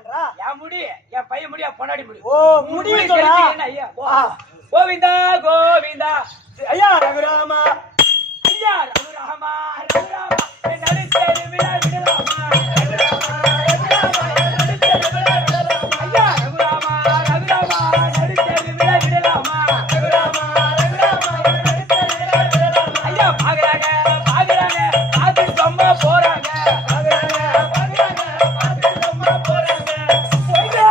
பண்றா? என் முடி, என் பையன் முடி, என் பொண்டாடி முடி. ஓ முடி சொல்றா. ஐயா கோவிந்தா கோவிந்தா ஐயா ரகுராமா, ஐயா ரகுராமா ரகுராமா நடிச்சது விழா விடலாமா ரகுராமா ரகுராமா நடிச்சது விழா விடலாமா ஐயா ரகுராமா ரகுராமா நடிச்சது விழா விடலாமா ரகுராமா ரகுராமா நடிச்சது விழா விடலாமா ஐயா பாக்குறாங்க பாக்குறாங்க பாத்து சும்மா போறாங்க பாக்குறாங்க பாக்குறாங்க பாத்து சும்மா போறாங்க போய்டா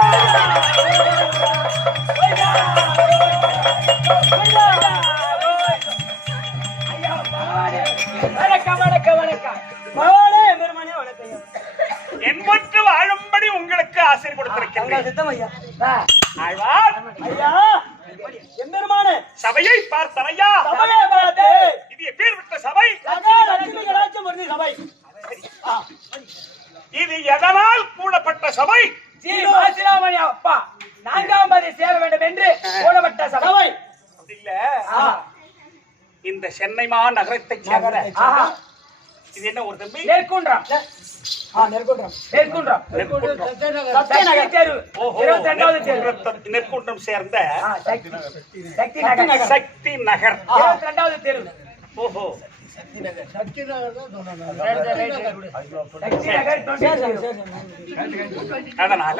போய்டா போய்டா ஐயா பகவானே வணக்கம் வணக்கம் வணக்கம் பகவானே பெருமானே வணக்கம். என்பற்று வாழும்படி உங்களுக்கு ஆசை கொடுத்திருக்கிறேன். சித்தம் ஐயா. ஆழ்வார் ஐயா எம்பெருமானே சபையை பார்த்தனையா, சபையை பார்த்து இது எப்பேற்பட்ட சபை, லட்சுமி கடாட்சம் வருது சபை. இது எதனால் கூடப்பட்ட சபை? ஸ்ரீ மாசிலாமணி அப்பா நான்காம் பதி சேர வேண்டும் என்று போடப்பட்ட சபை. அப்படி இல்ல, இந்த சென்னை மாநகரத்தை சேர்ந்த ஆஹா இது என்ன ஒரு தம்பி? நெற்குன்றம் நெற்குன்றம். நெற்குன்றம் நெற்குன்றம். சக்தி தெரு ஓஹோ, 22வது தெரு நெற்குன்றம் சேர்ந்த சக்தி நகர் சக்தி நகர் 22வது தெரு. ஓஹோ, சக்தி நகர் 22. அதனால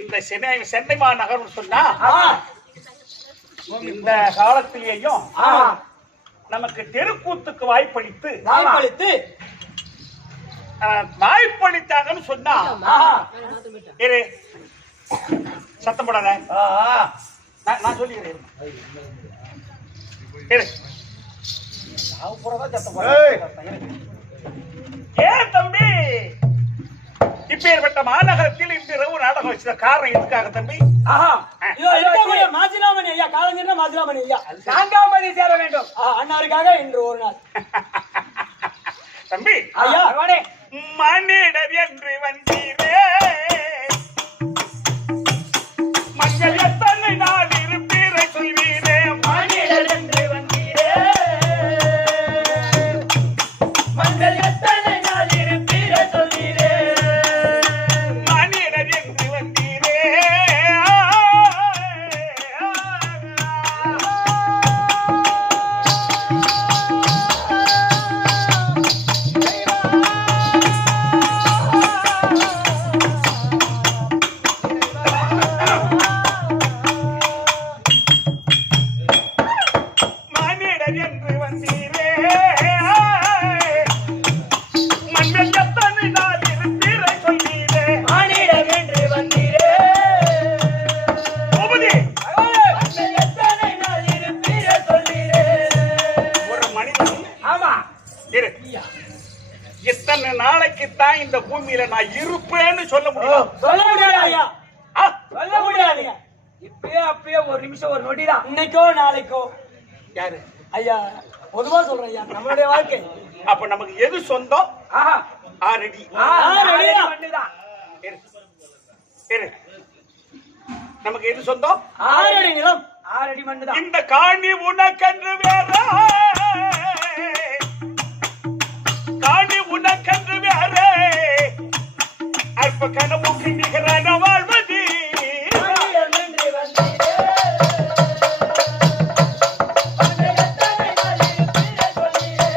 இந்த சென்னை மாநகர் சொன்னா இந்த காலத்திலேயும் நமக்கு தெருக்கூத்துக்கு வாய்ப்பளித்து வாய்ப்பளித்தாங்கன்னு சொன்னா இரு சத்தம் போடாத, நான் சொல்லிக்கிறேன். ஏன் தம்பி இப்பேற்பட்ட மாநகரத்தில் இந்த இரவு நாடகம் வச்ச காரணம் எதுக்காக தம்பி? மாசிலாமணி ஐயா காலஞ்சென்ற மாசிலாமணி ஐயா நான்காம் பதி சேர வேண்டும் அன்னாருக்காக இன்று ஒரு நாள். தம்பி ஐயா பகவானே மன்னிடர் என்று வந்தீரே, மஞ்சள் எத்தனை நாள் இருப்பீரை சொல்வீரே, மனிதர் என்று வந்தீரே மங்கள் எத்தனை நாள் இருப்பீர சொல்வீரே மன்னிடர் என்று வந்தீரே. மன்னிடர் என்று வந்தீரே, மஞ்சள் எத்தனை நாள் இருப்பீரை சொல்வீரே. மனிதர் என்று வந்தீரே பூபதி, மங்கள் எத்தனை நாள் இருப்பீர சொல்வீரே. ஒரு மனிதன் ஆமா இரு, இத்தனை நாளைக்குத்தான் இந்த பூமியில நான் இருப்பேன்னு சொல்ல முடியும். சொல்ல முடியாது ஐயா, ஆ, சொல்ல முடியாது. இப்பயே அப்பயே ஒரு நிமிஷம் ஒரு நொடிதான். இன்னைக்கோ நாளைக்கோ யாரு ஐயா பொதுவா சொல்றேன் ஐயா, நம்மளுடைய வாழ்க்கை. அப்ப நமக்கு எது சொந்தம்? ஆஹா ஆறடி. ரெடியா வந்துதான். இரு, இரு. நமக்கு எது சொந்தம்? 6 அடி நிலம். 6 அடி மண்ணுதான். இந்த காணி உனக்கன்று வேற, காணி உனக்கன்று வேற, அற்ப கனவுக்கு நிகரான வாழ்வது. மனிதர் என்று வந்தீரே, மங்கள் எத்தனை நாள் இருப்பீர சொல்வீரே.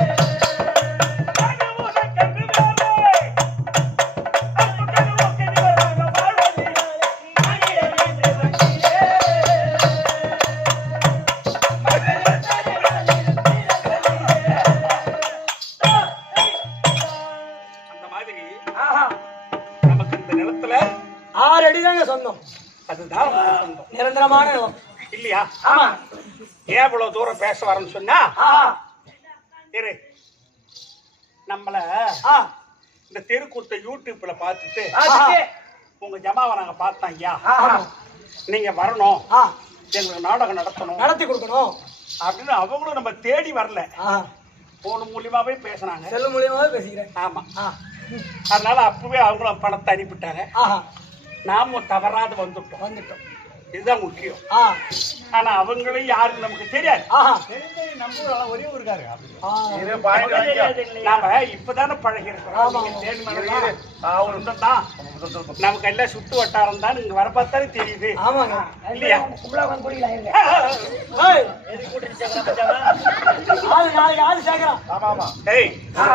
காணி உனக்கன்று வேற, அற்ப கனவுக்கு நிகரான வாழ்வது. மனிதர் என்று வந்தீரே மங்கள் எத்தனை நாள் இருப்பீர சொல்வீரே. அந்த மாதிரி ஆஹா நமக்கு இந்த நிலத்துல 6 அடி தாங்க சொந்தம். அதுதான் நமக்கு சொந்தம் நிரந்தரமான நிலம். இல்லையா? ஆமா ஏன் இவ்வளவு தூரம் பேச வரேன்னு சொன்னா, ஆஹா இரு, நம்மள இந்த தெருக்கூத்தை யூடியூப்ல பார்த்துட்டு ஆசிக்கே உங்க ஜமாவை நாங்க பார்த்தோம் ஐயா, ஆஹா நீங்க வரணும், ஆ எங்களுக்கு நாடகம் நடத்தணும் நடத்தி கொடுக்கணும். அப்படின்னு அவங்களும் நம்ம தேடி வரல, ஆ போன் மூலியமாவே பேசினாங்க. செல்லு மூலியமாவே பேசிக்கிறேன். ஆமா, ஆ அதனால அப்பவே அவங்களும் பணத்தை அனுப்பிட்டாங்க. ஆஹா நாமும் தவறாது வந்துட்டோம். வந்துட்டோம். இதுதான் முக்கியம். ஆ ஆனா அவங்களும் யாரும் நமக்கு தெரியாது. ஆஹா நம்ம ஊர்ல ஒரே ஒரு இருக்காரு. ஆ நாம இப்பதானே பழகி இருக்கிறோம். ஆமா. நமக்கு எல்லாம் சுட்டு வட்டாரம் தான் இங்க வர பார்த்தாலே தெரியுது ஆமாங்க. இல்லையா? கும்பலா வந்து குடிக்கலாம் இருங்க. ஏய் எதுக்கு கூட்டிட்டு சேர்க்கறா பச்சாவா? ஆளு நாளைக்கு ஆளு சேர்க்கலாம். டேய் ஆ.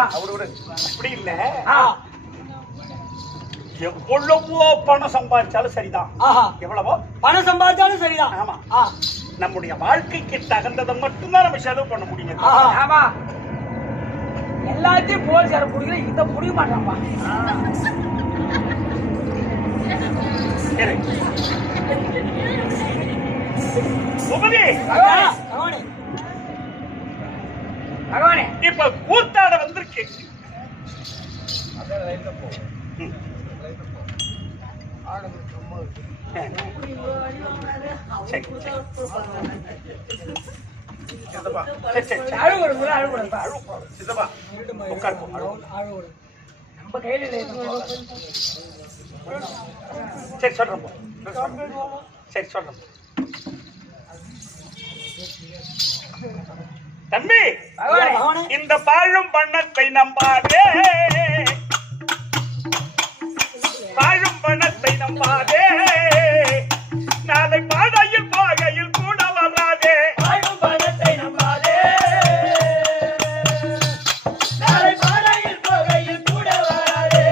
அப்படி இல்ல. ஆ எவ்வளவோ பணம் சம்பாதிச்சாலும் சரிதான். ஆஹா எவ்வளவோ பணம் சம்பாதிச்சாலும் சரிதான். ஆமா. ஆ நம்முடைய வாழ்க்கைக்கு தகுந்ததை மட்டும்தான் நம்ம செலவு பண்ண முடியும். ஆஹா ஆமா. எல்லாத்தையும் போலீஸ்கார புடிக்கல, இத புடிக்க மாட்டான்பா. சரி. சுமதி, பகவானே, அவனே பகவானே. இப்ப கூத்தாட வந்திருக்கு. ம். சரி, சரி. சரி, சரி. அழுகுறது அழுகுறதுப்பா. உட்கார் போ. நம்ம கையில இல்லை. சரி சொல்றேன் போ. சரி சொல்றேன். தம்பி, பகவானே, அவனே இந்த பாழும் பண்ணத்தை நம்பாதே, பாழும் பணத்தை நம்பாதே, நாளை பாதையில் பாகையில் கூட வராதே. வாழும் பணத்தை நம்பாதே, நாளை பாதையில் போகையில் கூட வராதே.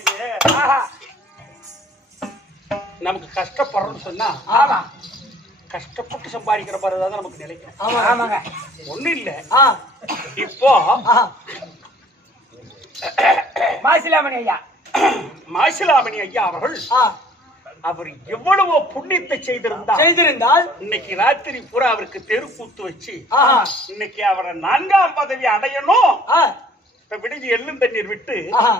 இது ஆஹா, நமக்கு கஷ்டப்படுறோம்னு சொன்னா ஆமா, கஷ்டப்பட்டு சம்பாதிக்கிற பாருதான் நமக்கு நிலைக்கும். ஆமா ஆமாங்க. ஒண்ணும் இல்ல. ஆ இப்போ ஆஹா மாசிலாமணி ஐயா, மாசிலாமணி ஐயா அவர்கள் ஆ அவர் எவ்வளவோ புண்ணியத்தை செய்திருந்தார். செய்திருந்தால் இன்னைக்கு ராத்திரி பூரா அவருக்கு தெருக்கூத்து வச்சு ஆஹா இன்னைக்கு அவரை 4ஆம் பதவி அடையணும். ஆ இப்ப விடுதி எள்ளும் தண்ணீர் விட்டு ஆஹா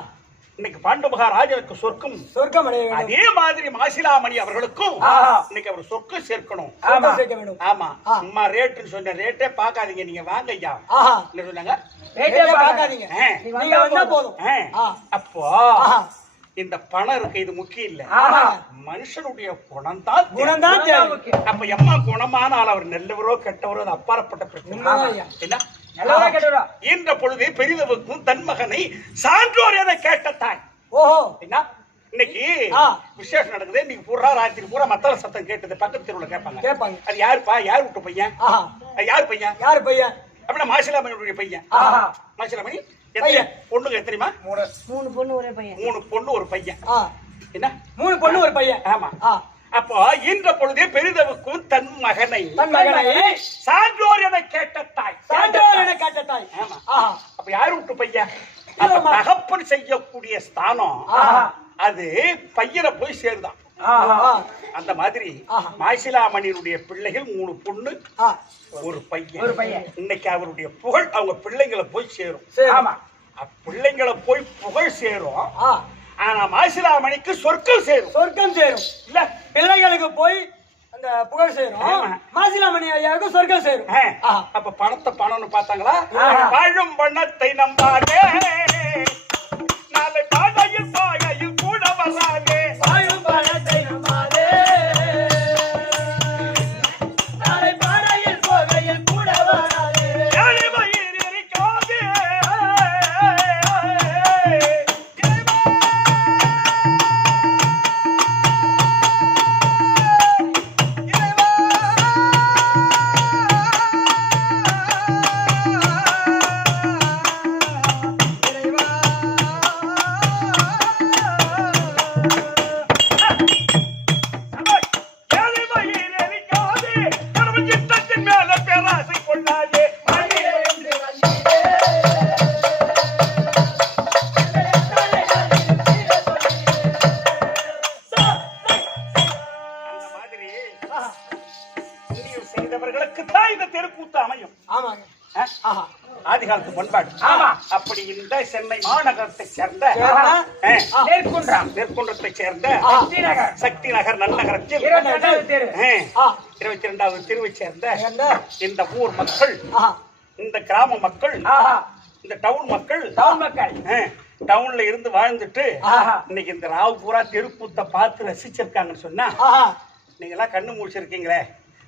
இன்னைக்கு பாண்டு மகாராஜனுக்கு சொர்க்கம், சொர்க்கம் அடைய வேண்டும். அதே மாதிரி மாசிலாமணி அவர்களுக்கும் ஆஹா. இன்னைக்கு அவர் சொர்க்கம் சேர்க்கணும். சொர்க்கம் சேர்க்க வேண்டும். ஆமா. ஆ. சும்மா ரேட்டுன்னு சொன்ன ரேட்டே பாக்காதீங்க, நீங்க வாங்க ஐயா. ஆஹா என்ன சொன்னாங்க? ரேட்டே ரேட்டே பார்க்காதீங்க. பார்க்காதீங்க. ஆ. நீங்க வந்தா போதும். ஆ. ஆ அப்போ ஆஹா இந்த பணம் இருக்கு, இது முக்கியம் இல்ல. ஆமா, மனுஷனுடைய குணம்தான் தேவை. குணம்தான் தேவை. முக்கியம். அப்ப எம்மா குணமானால் அவர் நல்லவரோ கெட்டவரோ அது அப்பாற்பட்ட பிரச்சனை. உண்மைதான் ஐயா. என்ன? நல்லவரா கெட்டவரா? என்ற பொழுது பெரிதவருக்கும் தன் மகனை சான்றோர் என கேட்ட தாய். ஓஹோ என்ன? இன்னைக்கு ஆ. விசேஷம் நடக்குது. இன்னைக்கு பூரா ராத்திரி பூரா மத்தள சத்தம் கேட்டது. பக்கத்து தெருவுல கேட்பாங்க. கேட்பாங்க. அது யாருப்பா? யார் விட்டு பையன்? ஆஹா அது யார் பையன்? யாரு பையன்? அப்படின்னா மாசிலாமணியுடைய பையன். ஆஹா, மாசிலாமணி பையன். பொண்ணுங்க எத்தனைமா? 3 பொண்ணு ஒரே பையன். 3 பொண்ணு ஒரு பையன். ஆ என்ன? 3 பொண்ணு ஒரு பையன். ஆமா. ஆ அப்போ இன்ற பொழுதே பெரிதவுக்கும் தன் மகனை தன் மகனை சான்றோர் என கேட்ட தாய். சான்றோர் என கேட்ட தாய். ஆமா. ஆஹா அப்ப யாரு விட்டு பையன்? அப்ப ஆமா. தகப்பன் செய்யக்கூடிய ஸ்தானம் ஆஹா அது பையனை போய் சேர்ந்தான். ஆஹா, ஆ அந்த மாதிரி ஆஹா. மாசிலாமணியினுடைய பிள்ளைகள் 3 பொண்ணு ஆ ஒரு பையன். ஒரு பையன். இன்னைக்கு அவருடைய புகழ் அவங்க பிள்ளைங்களை போய் சேரும். சரி. ஆமா, பிள்ளைங்களை போய் புகழ் சேரும். ஆ ஆனா மாசிலாமணிக்கு சொர்க்கம் சேரும். சொர்க்கம் சேரும். இல்ல? பிள்ளைகளுக்கு போய் அந்த புகழ் சேரும். ஆமா. மாசிலாமணி ஐயாவுக்கு சொர்க்கம் சேரும். ஆ. ஆஹா அப்ப பணத்தை பணம்னு பார்த்தாங்களா? ஆஹா. வாழும் பணத்தை நம்பாதே, நாளை பாதையில் பாகையில் கூட வராதே. வாழும் பணத்தை நம்பாதே, நாளை பாதையில் போகையில் கூட வராதே. ஏழை வயிறு எரிக்காதே. ஏழை வயிறு எரிக்காதே, கடவுள் சித்தத்தின் மேல பேராசை கொள்ளாதே. அந்த மாதிரி ஆஹா புண்ணியம் செய்தவர்களுக்கு தான் இந்த தெருக்கூத்து அமையும். ஆமாங்க. ஆ? ஆஹா ஆதி காலத்து பண்பாடு. ஆமா. அப்படி இந்த சென்னை மாநகரத்தை சேர்ந்த சேர்ந்த? ஆ, நெற்குன்றம், நெற்குன்றத்தை சேர்ந்த ஆ. ஸ்ரீநகர், சக்தி நகர் நன்னகரத்தில் 22வது தெரு. ஆ 22வது தெருவை சேர்ந்த என்ன? இந்த ஊர் மக்கள், ஆஹா இந்த கிராம மக்கள், ஆஹா, இந்த டவுன் மக்கள் டவுன் மக்கள் ஆ, டவுன்ல இருந்து வாழ்ந்துட்டு ஆஹா. இன்னைக்கு இந்த ராவு பூரா தெருக்கூத்த பார்த்து ரசிச்சிருக்காங்கன்னு சொன்னா ஆஹா. நீங்க எல்லாம் கண்ணு முடிச்சிருக்கீங்களே,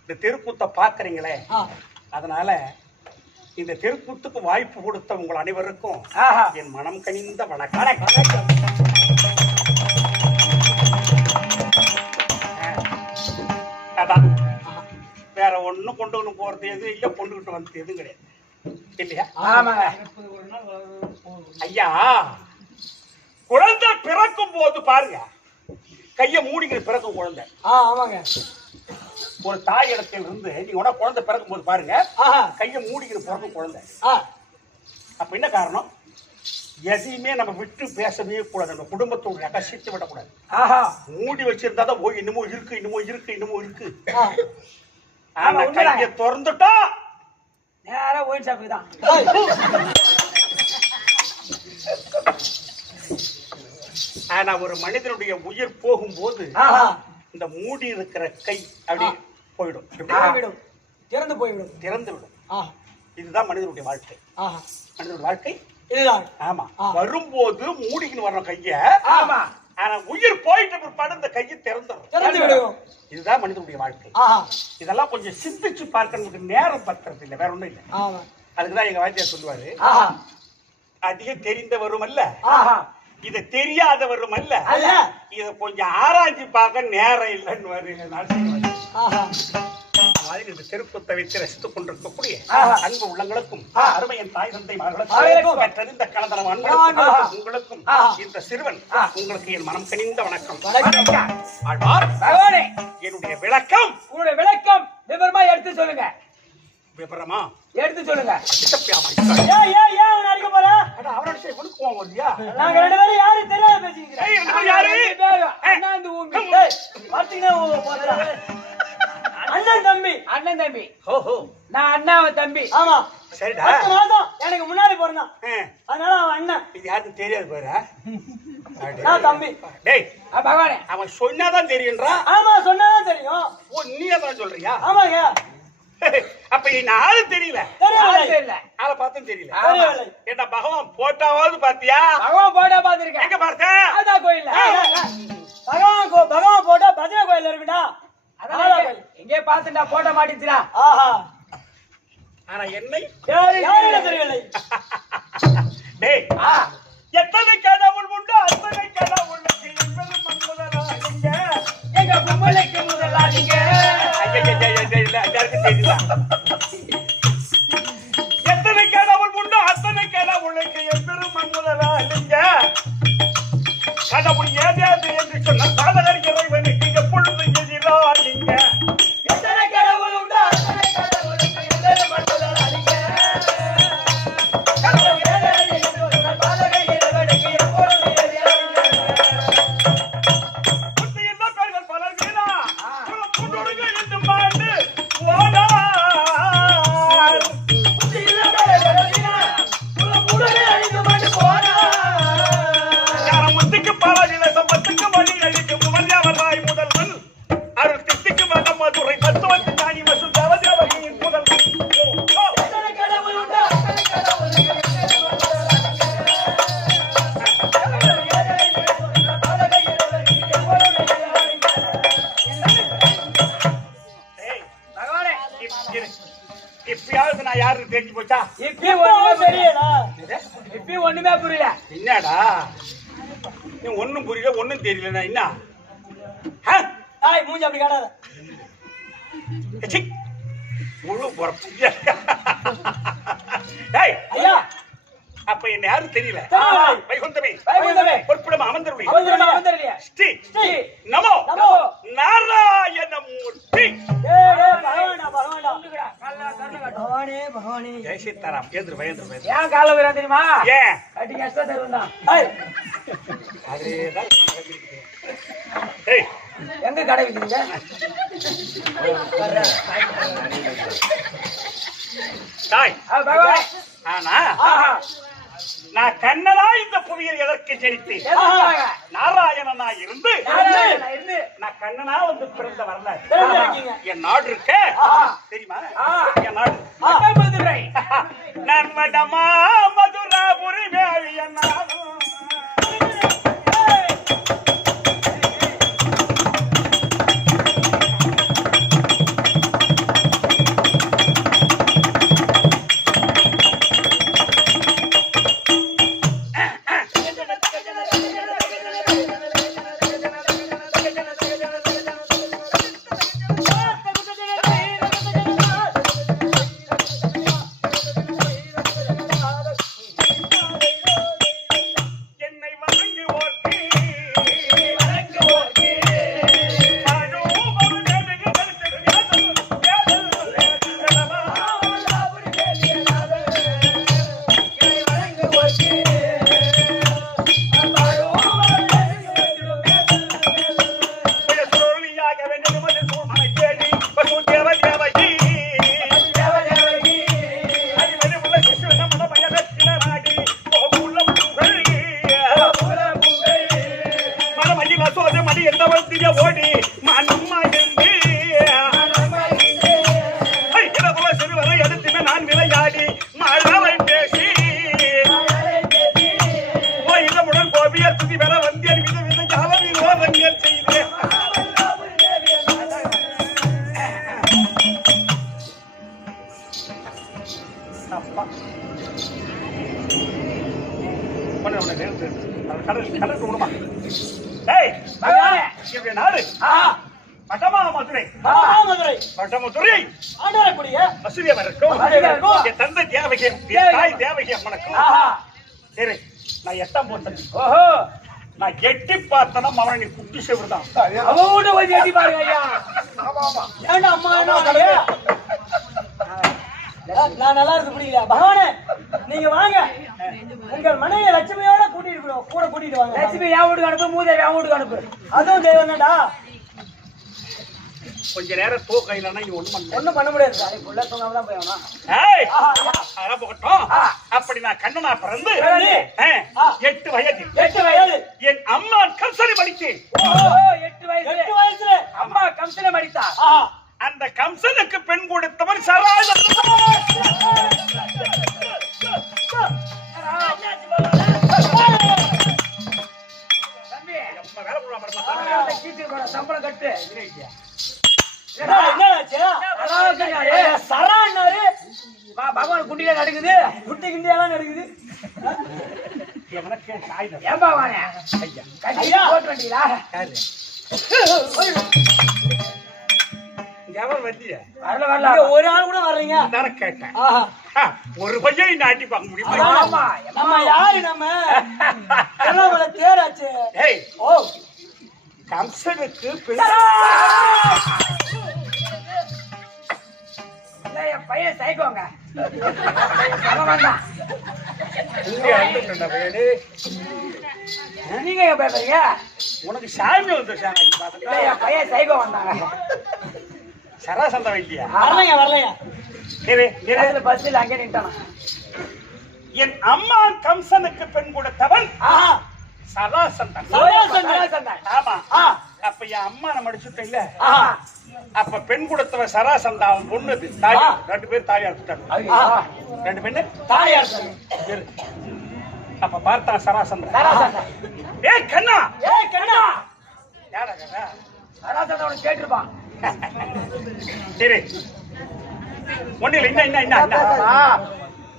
இந்த தெருக்கூத்த பாக்குறீங்களே, ஆ. அதனால இந்த தெருக்கூத்துக்கு வாய்ப்பு கொடுத்த உங்கள் அனைவருக்கும் ஆஹா. என் மனம் கனிந்த வணக்கம். அதான் வேற ஒண்ணும் கொண்டு வந்து போறது எதுவும் இல்ல, கொண்டுகிட்டு வந்து எதுவும் கிடையாது இல்லையா? ஆமாங்க. ஐயா, குழந்தை பிறக்கும் போது பாருங்க, கைய மூடிக்கிட்டு பிறக்கும் குழந்தை. ஆமாங்க. ஒரு தாய் இடத்துல இருந்து நீங்க உடனே குழந்தை பிறக்கும் போது பாருங்க, ஆஹா. கைய மூடிக்கிட்டு பிறக்கும் குழந்தை. ஆ. அப்ப என்ன காரணம்? எதையுமே நம்ம விட்டு பேசவே கூடாது, நம்ம குடும்பத்தோட ரகசியத்தை விடக்கூடாது. ஆஹா. மூடி வச்சிருந்தா தான் போய் இன்னமும் இருக்கு, இன்னமும் இருக்கு, இன்னமும் இருக்கு. ஆ. ஆனா உண்மைதான். கைய திறந்துட்டா நேரா ஒயின் ஷாப்புக்கு தான். ஆனா ஒரு மனிதனுடைய உயிர் போகும்போது ஆஹா. இந்த மூடி இருக்கிற கை அப்படி போயிடும், எப்படி? போய்விடும். திறந்து போய்விடும். திறந்து விடும். ஆ. இதுதான் மனிதனுடைய வாழ்க்கை. ஆஹா. மனிதனுடைய வாழ்க்கை இதுதான். ஆமா. ஆ. வரும்போது மூடிக்கின்னு வர்ற கைய, ஆமா. ஆனா உயிர் போயிட்ட பிற்பாடு இந்த கையை திறந்துடும். திறந்து விடுவோம். இதுதான் மனிதனுடைய வாழ்க்கை. ஆஹா. இதெல்லாம் கொஞ்சம் சிந்திச்சு பார்க்கறதுக்கு நேரம் பத்துறது இல்லை, வேற ஒண்ணும் இல்லை. ஆமா. அதுக்குதான் எங்க வாத்தியார் சொல்லுவாரு, ஆஹா. அதிகம் தெரிந்தவரும் அல்ல, ஆஹா. இத தெரியாதவரும் அல்ல, அல்ல. இத கொஞ்சம் ஆராய்ச்சி பார்க்க நேரம் இல்லைன்னு ஆஹா. மாதிரி இந்த தெருக்கூத்தை வைத்து ரசித்துக் கொண்டிருக்கக்கூடிய ஆஹா. அன்பு உள்ளங்களுக்கும் ஆஹா. அருமையின் தாய் தந்தை அவர்களுக்கும், தெரிந்த கலந்தனம் அன்பர்களுக்கும் ஆஹா. உங்களுக்கும் ஆஹா. இந்த சிறுவன் உங்களுக்கு என் மனம் கனிந்த வணக்கம். வணக்கம். ஆழ்வார், பகவானே, என்னுடைய விளக்கம் உங்களுடைய விளக்கம் விவரமா எடுத்து சொல்லுங்க. விபரமா எடுத்து சொல்லுங்க. ஏன் அவனை அடிக்க போற? அவரோட சரி கொடுக்குவோம் இல்லையா? நாங்க ரெண்டு பேரும் யாரும் தெரியாத பேசிக்கிறேன். ஏய், ரெண்டு பேரும் யாரு? ரெண்டு பேரும் அண்ணாந்து ஊம்பி. பார்த்தீங்கன்னா போதுடா. அண்ணன் தம்பி. அண்ணன் தம்பி. ஓஹோ, நான் அண்ணாவ தம்பி. ஆமா. சரிடா. 10 மாதம் எனக்கு முன்னாடி பிறந்தான். ஆ, அதனால அவன் அண்ணன், இது யாருக்கும் தெரியாது பாரு. நான் தம்பி. டேய், பகவானே, அவன் அவன் சொன்னாதான் தெரியுன்றா. ஆமா, சொன்னாதான் தெரியும். ஓ, நீ அதான் சொல்றியா? ஆமாங்க. அப்ப நான் ஆளு தெரியல, தெரியவில்லை. இல்ல. ஆளை பார்த்தும் தெரியல. தெரியவில்லை. ஏண்டா பகவான் போட்டாவது பாத்தியா? பகவான் போட்டா பாத்துருக்கேன். எங்க பார்த்த? ராதா கோயில்ல. பகவான் போட்டா பஜனை கோயில் இருக்குடா. அதான் எங்கே பாத்துட்டா போட்ட மாட்டிச்சுடா. ஆஹா. ஆனா என்னை யாரும் தெரியவில்லை. டேய், ஆ, எத்தனை கடவுள் உண்டு அத்தனை கடவுளுக்கு என்பது மன்மதனாகிங்க. எங்க கும்பலுக்கு முதலாளிங்க. இல்ல, யாருக்கும் தெரியல. எத்தனை கடவுள் உண்டு அத்தனை கடவுளுக்கு என்பது மன்மதனாகிங்க. கடவுள் ஏதாவது என்று சொன்ன சாதகர் இறைவனுக்கு எப்பொழுது எதிராகிங்க. எத்தனை கடவுள் உண்டோ அத்தனை கடவுளுக்கு எல்லோரும் மட்டும்தானாலிங்க. கடவுள் ஏதாவது என்று சொன்ன பாதகை இறைவனுக்கு எப்பொழுதும் எதிராளிங்க. புத்தியில்லா பேர்கள் பலர் மீனா குலம் பூண்டொடுங்க என்று மாண்டு ஓடார். புத்தியில்லா பேர்கள் மீனா குலம் பூண்டொடுங்க அழிந்து மாண்டு போனார். முத்துக்கு பாலாஜில சம்பத்துக்கு வழி அளிக்கும் மரியாதை முதல்வன் அருள் திட்டுக்கு வந்த மதுரை தத்துவத்து தானி வசூல் தேவதேவகியின் முதல்வன். எத்தனை கடவுள் உண்டோ அத்தனை கடவுளுக்கு எல்லோரும் மட்டும்தானாலிங்க. கடவுள் ஏதாவது என்று சொன்ன பாதகை இறைவனுக்கு எப்பொழுதும் எதிராளிங்க. ஏய், பகவானே, இப்பயாவது நான் யாருன்னு தெரிஞ்சு போச்சா? இப்பயும் ஒண்ணுமே தெரியல. இப்பயும் ஒண்ணுமே புரியல. என்னடா நீ ஒண்ணும் புரியல, ஒண்ணும் தெரியல, என்ன ஆ? ஆய், மூஞ்சி அப்படி காட்டாத. சி, முழு பொறப்பு. டேய், ஐயா, அப்ப என்ன யாரும் தெரியல. தெரியல. வைகுந்தமே, வைகுந்தமே, பொற்புடம் அமர்ந்தருடைய அவந்தரமா அவந்தரலையா? ஸ்ரீ ஸ்ரீ நமோ நமோ நாராயணமூர்த்தி. பகவான்டா. சொல்லுங்கடா, கால்ல கருணை காட்டு. பகவானே. ஜெய் சீதாராம். ஏந்திரு பயந்து ஏன் கால விரா தெரியுமா? ஏன் கட்டி கஷ்டம் தருவா. ஏய், அதேதான் நடக்குது. ஏய், எங்க கடை விக்கிறீங்க? தாய், பகவானே, ஆனா ஆஹா, நான் கண்ணனா இந்த புவியில் எதற்கு ஜெனித்தேன்? எதுக்காக? நாராயணனா இருந்து நாராயணனா இருந்து நான் கண்ணனா வந்து பிறந்த வரலாறு. தெரிஞ்சிருக்கீங்க. என் நாடு இருக்க தெரியுமா? என் நாடு மதுரை. நான் மடமா மதுராபுரி மேவிய நாடும் ஓடி மனம்மா இருந்து சிறுவரை எடுத்து நான் விளையாடி மழவை பேசி இதமுடன் கோபியர் துதி பெற வந்தியர் வித வித ஜாலவில் ஓரங்கள் செய்து நாடு பட்டமா மதுரை பட்டமதுரை ஆடக்கூடிய வசதியவருக்கும் என் தந்தை தேவகி தாய் தேவகி அம்மனுக்கும் சரி நான் எட்டாம் போட்டேன் ஓஹோ நான் எட்டி பார்த்தனா அவனை நீ குட்டி செவிடுதான் அவனோட வந்து எட்டி பாருங்க ஐயா ஏண்டா அம்மா என்ன வந்தீங்க? நான் நல்லா இருக்கு புரியல பகவானே நீங்க வாங்க உங்கள் மனைவி லட்சுமியோட கூட்டிட்டு வாங்க லட்சுமி என் வீட்டுக்கு அனுப்பு மூதேவி என் வீட்டுக்கு அனுப்பு அதுவும் தெய்வம்டா கொஞ்ச நேரம் தூக்கம் இல்லைன்னா நீ ஒண்ணும் பண்ண முடியாது சார் புள்ள தூங்காம தான் போயணும் அதெல்லாம் போகட்டும் அப்படி நான் கண்ணனா பிறந்து 8 வயது என் அம்மா கம்சனை மடித்தேன் 8 வயசுல அம்மா கம்சனை மடித்தா அந்த கம்சனுக்கு பெண் கொடுத்தவன் சராஜ சம்பளம் கட்டு பகவான் குண்டியா நடக்குது குட்டி கிண்டியெல்லாம் நடக்குது ஏன் பகவானே போட்டு வந்தீங்களா வரல வரல ஒரு ஆள் கூட வர்றீங்க கேட்டேன் ஒரு பையன் நாட்டி பார்க்க முடியுமா நம்ம யாரு நம்ம தேராச்சு ஓ கம்சனுக்கு என் பையன் சைக்கோங்க நீங்க எங்க பேசுறீங்க உனக்கு சாமி வந்து என் பையன் சைக்கோ வந்தாங்க சராசந்தா வைத்தியா வரலையா பஸ்ல அங்கே நின்ட்டானா என் அம்மா கம்சனுக்கு பெண் கொடுத்தவன் சராசந்தன் ஆமா அப்ப என் அம்மா நம்ம அடிச்சுட்டேன் இல்ல அப்ப பெண் கொடுத்தவன் சராசந்தா அவன் பொண்ணு தாலி 2 பேர் தாலி அடிச்சுட்டாங்க 2 பெண்ணு தாலி அப்ப பார்த்தா சராசந்தன் ஏய் கண்ணா யாரா கண்ணா சராசந்தோட கேட்டிருப்பான் சரி ஒண்ணில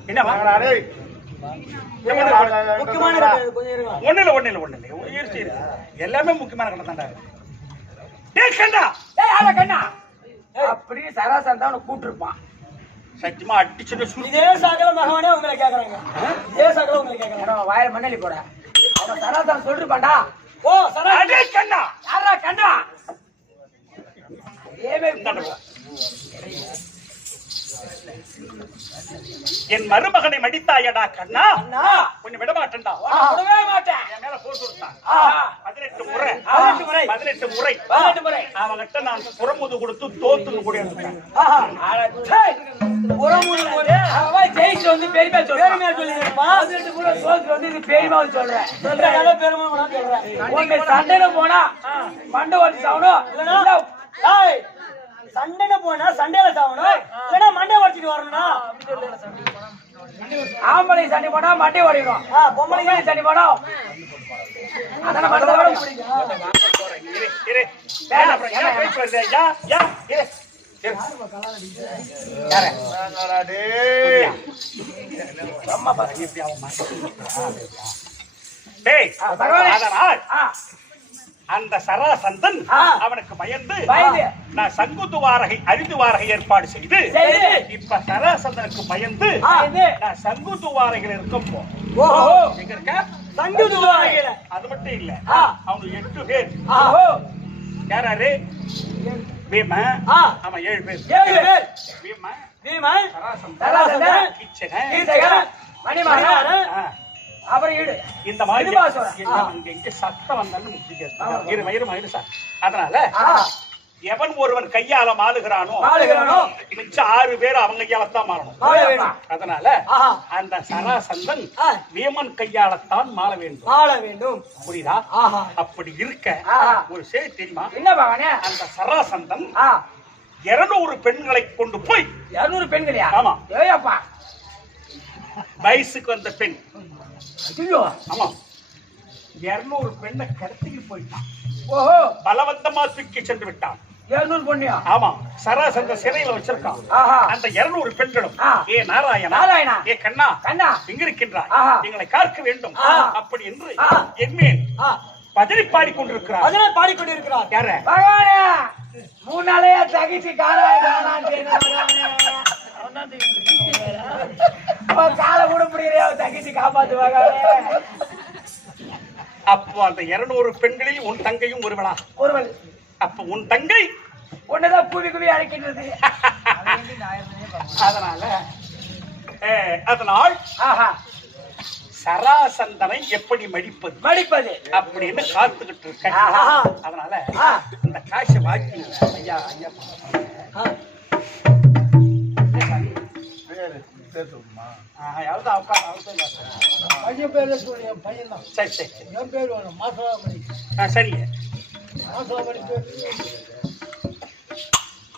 என்ன வாங்குறாரு முக்கியமான ஒண்ணில எல்லாமே முக்கியமான கண்ணா கண்ணா அப்படின்னு சராசந்தா அவனை கூப்பிட்டுருப்பான் சத்தியமா அடிச்சுட்டு இதே சாகல மகவானே உங்களை கேக்குறாங்க இதே சாகல உங்களை கேக்குறாங்க வாயில மண்ணலி போட அவன் சராசந்தா சொல்லிருப்பான்டா ஓ சரா கண்ணா யாரா கண்ணா என் மருமகனை மடித்தாயடா கண்ணா கொஞ்சம் விட மாட்டேன்டா விடவே மாட்டேன் என் மேல போர் கொடுத்தான் 18 முறை அவங்கிட்ட நான் புறமுது கொடுத்து தோத்துன்னு கூட இருந்தேன் ஜெயிச்சு வந்து பெருமையா சொல்லிருப்பா வந்து இது பெருமை சொல்றேன் உங்க சண்டையில போனா மண்டை ஓட்டி சாகணும் சண்டையில போனா சண்டையில சாகணும் இல்லைன்னா மண்டை ஓடிச்சிட்டு வரணும் ஆம்பளை சண்டை போனா மண்டை ஓடிடும் பொம்பளை சண்டை போனா அதனால மண்டை ஓட அந்த சராசந்தன் அவனுக்கு பயந்து நான் சங்குதுவாரகை அரிதுவாரகை ஏற்பாடு செய்து இப்ப சராசந்தனுக்கு பயந்து நான் சங்குதுவாரகையில் இருக்கும் எங்க இருக்க அது மட்டும் இல்ல ஆ. அவனுக்கு 8 பேர். ஓஹோ. யாராரு? பீம. ஆமா 7 பேர். 7 பேர். பீமன், சராசந்தன், கீச்சகன், கீச்சகன், மணிமாறன், அப்புறம் ஈடு. இந்த மாதிரி விருபாசுரன். இங்க சத்தம் வந்தாலும் முக்கியம் இரு மயிறு மயிறு சார். அதனால எவன் ஒருவன் கையால மாளுகிறானோ மிச்சம் 6 பேர் அவங்க கையாலத்தான் மாறணும். அதனால அந்த சராசந்தன் வீமன் கையாலத்தான் மாள வேண்டும். புரியுதா? அப்படி இருக்க ஒரு செய்தி தெரியுமா? என்ன பாவனே? அந்த சராசந்தன் 200 பெண்களை கொண்டு போய் 200 பெண்களையா? ஆமா. ஏயப்பா, வயசுக்கு வந்த பெண். ஐயோ. ஆமா 200 பெண்ணை கடத்திட்டு போயிட்டான். ஓஹோ. பலவந்தமா தூக்கி சென்று விட்டான். 200 பொண்ணியா? ஆமா. சராசந்த சிறையில வச்சிருக்கான். அந்த 200 பெண்களும் ஏ நாராயணா, ஏ கண்ணா, எங்க இருக்கின்றாய்? எங்களை காக்க வேண்டும் அப்படி என்று என்மேல் பஜனை பாடிக்கொண்டிருக்கிறார். யார? பகவானே, 3 நாளையா தகிச்சு காணான்னு காலை கூட முடியலையா தகிச்சு காப்பாத்து பகவானே. அப்போ அந்த 200 பெண்களில் உன் தங்கையும் ஒருவள். அப்ப உன் தங்கை உன்னதான் குவி அழைக்கின்றது. அதனால் சராசந்தனை எப்படி மடிப்பது அப்படின்னு காத்துக்கிட்டு இருக்க. அதனால இந்த காசை வாக்கி ஐயா சரிங்க.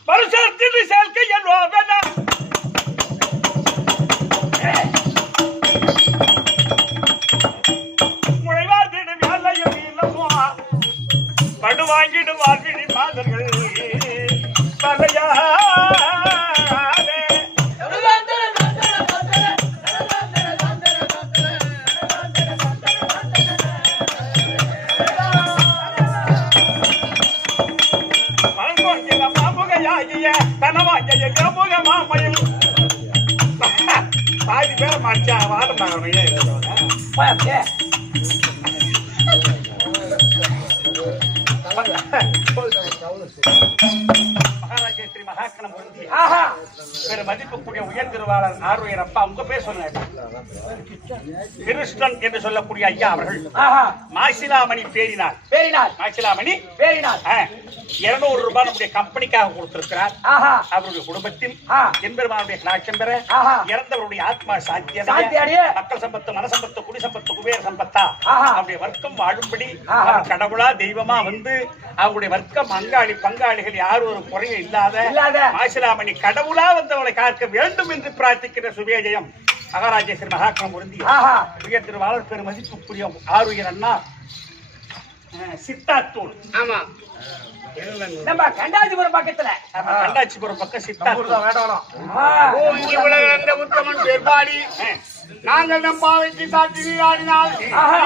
வருஷத்தின் சேர்க்கை முளைவார்த்திடும் வேலையும் இல்லமோ படு வாங்கிடும் வாழ்வினி மாதர்கள் பலையா பாதி பேர் மாச்சா வாதம் மகாராஜேஸ்வரி மகாக்கணம் மதிப்புக்கூடிய உயர் திருவாளர் ஆர்வயர் அப்பா உங்க பேர் சொன்ன கிருஷ்ணன் என்று சொல்லக்கூடிய ஐயா அவர்கள் மாசிலாமணி பேரினார் 200 ரூபாய் நம்முடைய கம்பெனிக்காக கொடுத்திருக்கிறார். அவருடைய குடும்பத்தில் என்பெருமானுடைய கடாட்சம் பெற இறந்தவருடைய ஆத்மா சாந்தி அடைய மக்கள் சம்பத்து, மனசம்பத்து, குடி சம்பத்து, குபேர சம்பத்தா அவருடைய வர்க்கம் வாழும்படி கடவுளா தெய்வமா வந்து அவருடைய வர்க்கம் பங்காளிகள் யாரும் ஒரு குறையும் இல்லாத மாசிலாமணி கடவுளா வந்து அவளை காக்க வேண்டும் என்று பிரார்த்திக்கிற சுபேஜயம் மகாராஜேஸ்வரி மகாக்கணம் பொருந்தி உயர் திருவாளர் பெரும் மதிப்புக்குரிய ஆருயர் அண்ணா சித்தாத்தூர். ஆமா நம்ம கண்டாச்சிபுரம் பக்கத்துல உத்தமன் பேர்பாடி நாங்கள் நம் பாவைக்கு சாட்சி நீராடினால்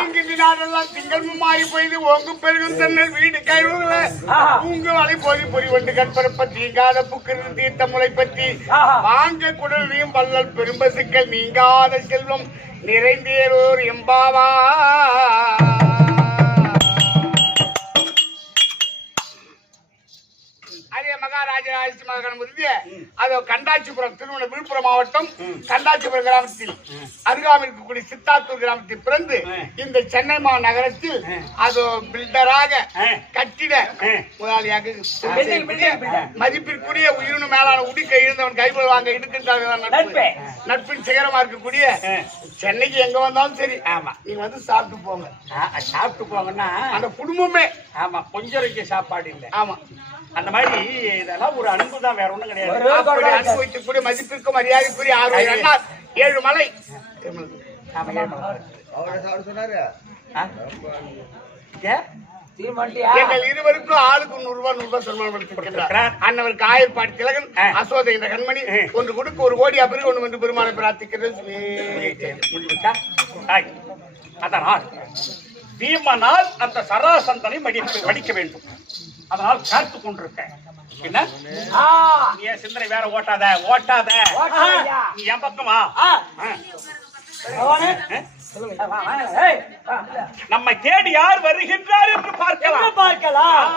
இங்கு நாடெல்லாம் திங்கள் மாறி போய்து ஓங்கு பெருகும் தென்னல் வீடு கைவுகள உங்கு வலை பொறி ஒன்று கற்பரப்ப தீங்காத புக்கிருந்து தீர்த்த முளை பற்றி வாங்க குடலையும் வள்ளல் பெரும்பசுக்கள் நீங்காத செல்வம் நிறைந்தேரோர் எம்பாவா. கண்டாச்சிபுரம் திருவண்ண விழுப்புரம் மாவட்டம் கண்டாச்சிபுரம் கிராமத்தில் அருகாமல் இருக்கக்கூடிய சித்தாத்தூர் கிராமத்தில் பிறந்து இந்த சென்னை மாநகரத்தில் அது பில்டராக கட்டிட முதலாளியாக மதிப்பிற்குரிய உயிரினு மேலான உடிக்க இருந்தவன் கைகள் வாங்க இருக்கின்ற நட்பின் சிகரமா இருக்கக்கூடிய சென்னைக்கு எங்க வந்தாலும் சரி ஆமா நீங்க வந்து சாப்பிட்டு போங்கன்னா அந்த குடும்பமே ஆமா கொஞ்சம் சாப்பாடு இல்லை. ஆமா அந்த மாதிரி இதெல்லாம் ஒரு அன்பு தான், வேற ஒண்ணும் கிடையாது. அனுபவிக்கக்கூடிய மதிப்பிற்கும் மரியாதைக்குரிய 7 மலை எங்கள் இருவருக்கும் ஆளுக்கு 100 ரூபாய் சன்மானம் அண்ணவருக்கு ஆயர்பாடி திலகன் அசோத என்ற கண்மணி ஒன்று கொடுக்க 1 கோடி அபிரிவு ஒன்று என்று பெருமானை பிரார்த்திக்கிறது. அதனால் பீமனால் அந்த சராசந்தனை மடிக்க வேண்டும். அதனால் காத்து கொண்டிருக்க என்ன நீ சிந்தனை வேற ஓட்டாத நீ என் பக்கமா நம்மை தேடி யார் வருகின்றார் என்று பார்க்கலாம்.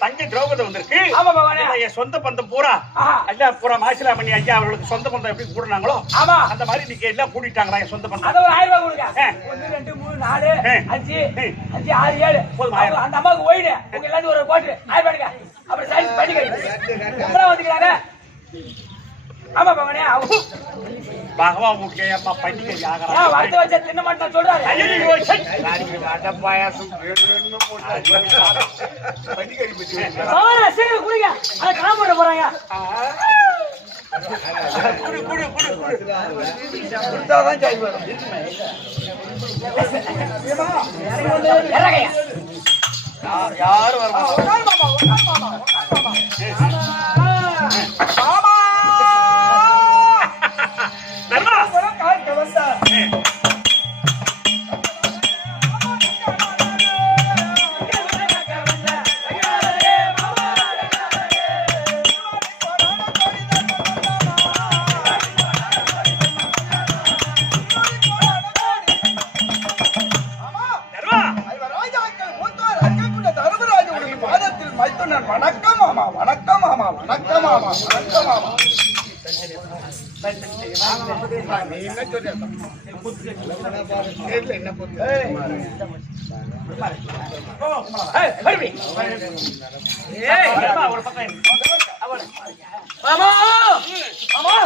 தங்கை திரௌபதி வந்திருக்கு. என் சொந்த பந்தம் பூரா ஐயா பூரா மாசிலாமணி ஐயா அவர்களுக்கு சொந்த பந்தம் எப்படி கூடுனாங்களோ அந்த மாதிரி இன்னைக்கு எல்லாம் கூட்டிட்டாங்களா என் சொந்த பந்தம். 1000 கொடுங்க. 1 2 3 4 5 5 6 7 போதும். அந்த அம்மாவுக்கு ஓய்டு உங்க எல்லாரும் ஒரு போட்டு 1000 எடுங்க. அப்புறம் சைஸ் பண்ணிக்கிறீங்க. அப்புறம் வந்துக்கலாங்க. ஆமா பவனே பகவான் முக்கியமா பண்டிகை ஆகறா. வரது வச்ச தின்ன மாட்டேன் சொல்றாரு. ஐயோ ராணிக்கு வாட்ட பாயாசம் வேணும்னு போட்டு பண்டிகை பத்தி சாரா சீக்கிரம் குடிங்க. அத காமற போறாங்க. குடு குடு குடு குடு குடுத்தாதான் ஜாய் வரும். இறங்கயா யார் வரமா மாமா வணக்கம் மாமா வணக்கம் மாமா வணக்கம் மாமா வணக்கம் மாமா. நீ என்ன சொல்ற என்ன புத்து ஒரு பக்கம் மாமா மாமா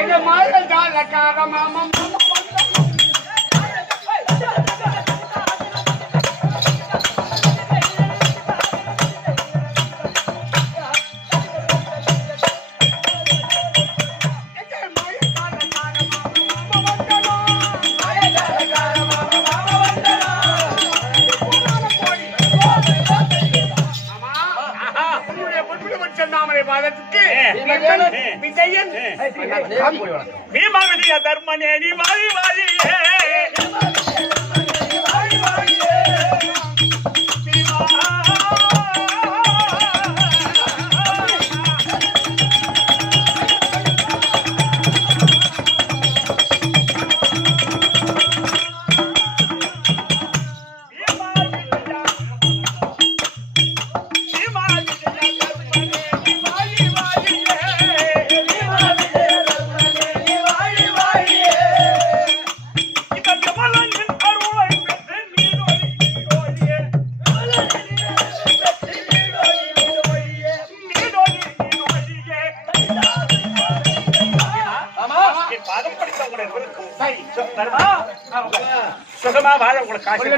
என்ன மாதிரி காலக்கார மாமா பீமா விஜய தர்மனே நீ வாழி வாழியே சுகமா வாழ உங்களுக்கு காசு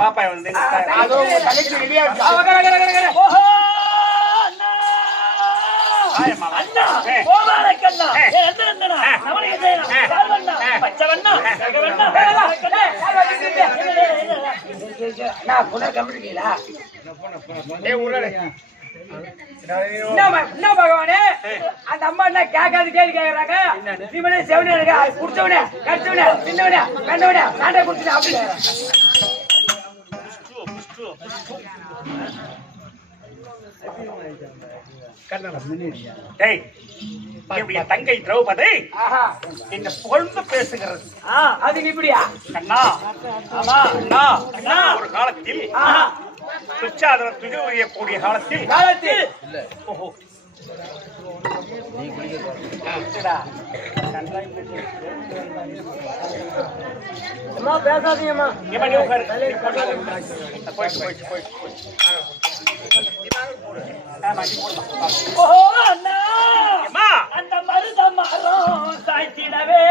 பாப்பா வந்து என்ன பகவானே அந்த அம்மா என்ன கேட்காது கேள்வி கேட்கறாங்க. நீ மணி செவனே குடிச்சவனே கடிச்சவனே சின்னவனே கண்டவனே நாட்டை குடிச்சு அப்படி தங்கை திரௌபதி என்ன புகழ்ந்து பேசுகிறது. அது இப்படியா கண்ணா? ஒரு காலத்தில் துச்சாதன துணி உரியக்கூடிய காலத்தில் பேசாதீங்கம்மா. அந்த மருத மரம் சாய்த்திடவே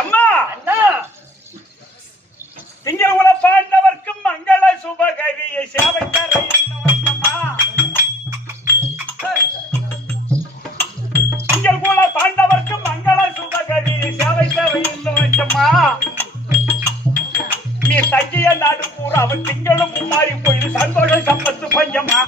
எம்மா அண்ணா திங்கள் உல பாண்டவர்க்கும் மங்கள சுபகரிய சேவை தர என்னம்மா திங்கள் உல பாண்டவர்க்கும் மங்கள சுபகரிய சேவை தர என்னம்மா நீ தங்கிய நாடு பூரா அவன் திங்களும் மாறி போய் சந்தோஷ சம்பத்து பஞ்சமா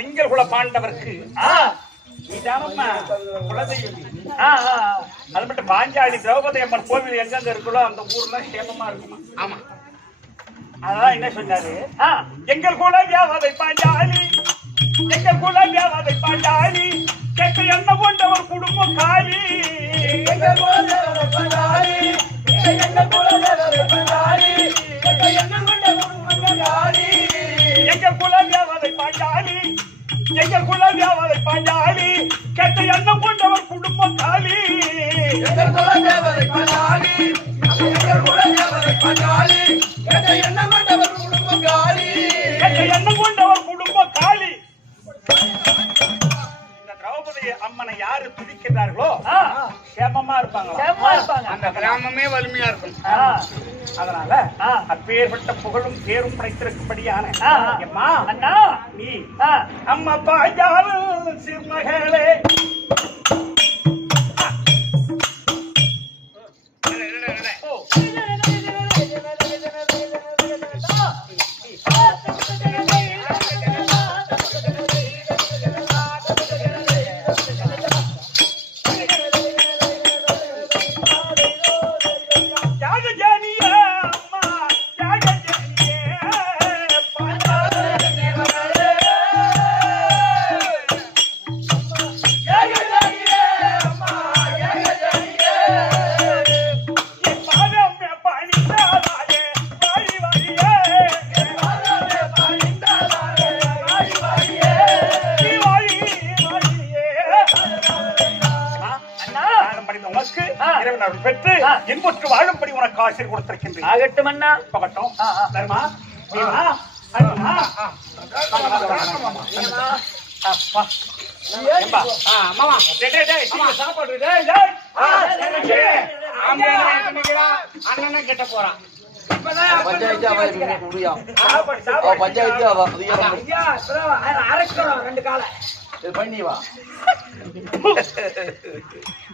திங்கள் குல பாண்டவருக்கு அது மட்டும் பாஞ்சாலி திரௌபதி அம்மன் கோவில் எங்க இருக்குதோ அந்த ஊர்ல சேமமா இருக்குமா? ஆமா, அதான் என்ன சொன்னாரு, எங்கள் குல தேவதை பாஞ்சாலி, எங்கள் குல தேவதை பாஞ்சாலி, கேட்க என்ன கொண்டவர் குடும்பம் காலி, எங்கள் குல தேவதை பாஞ்சாலி, எங்கள் குல தேவதை பாஞ்சாலி, கேட்க என்ன கொண்டவர் குடும்பம் காலி, எங்கள் குல தேவதை பாஞ்சாலி, எங்கள் குல தேவதை பாஞ்சாலி, கேட்ட எண்ணம் கொண்டவர் குடும்பம் காலி, எங்கள் குல தேவதை பாஞ்சாலி, எங்கள் குல தேவதை பாஞ்சாலி, கேட்ட எண்ணம் கொண்டவர் குடும்பம் காலி, கேட்ட எண்ணம் கொண்டவர் குடும்பம் காலி. இந்த திரௌபதி அம்மனை யாரு துதிக்கிறார்களோ சேமமா இருப்பாங்க, அந்த கிராமமே வலிமையா இருக்கும். அதனால அப்பேற்பட்ட புகழும் பேரும் படைத்திருக்கும்படியான அம்மா அண்ணா நீ அம்மா பாஞ்சாலும் சிறுமகளே பெற்று இன்புற்று வாழும்படி உனக்கு ஆசீர் கொடுத்திருக்கின்றேன். ஆகட்டும் அண்ணா, பகட்டும். தர்மா நீவா அண்ணா அப்பா ஏம்பா மாமா டேய் டேய் சாப்பாடு டேய் டேய் அண்ணனை கிட்ட போறான். பஞ்சாயத்து அவன் குடியா பஞ்சாயத்து அவன் ஐயா அரைக்கணும் ரெண்டு காலை பண்ணி வா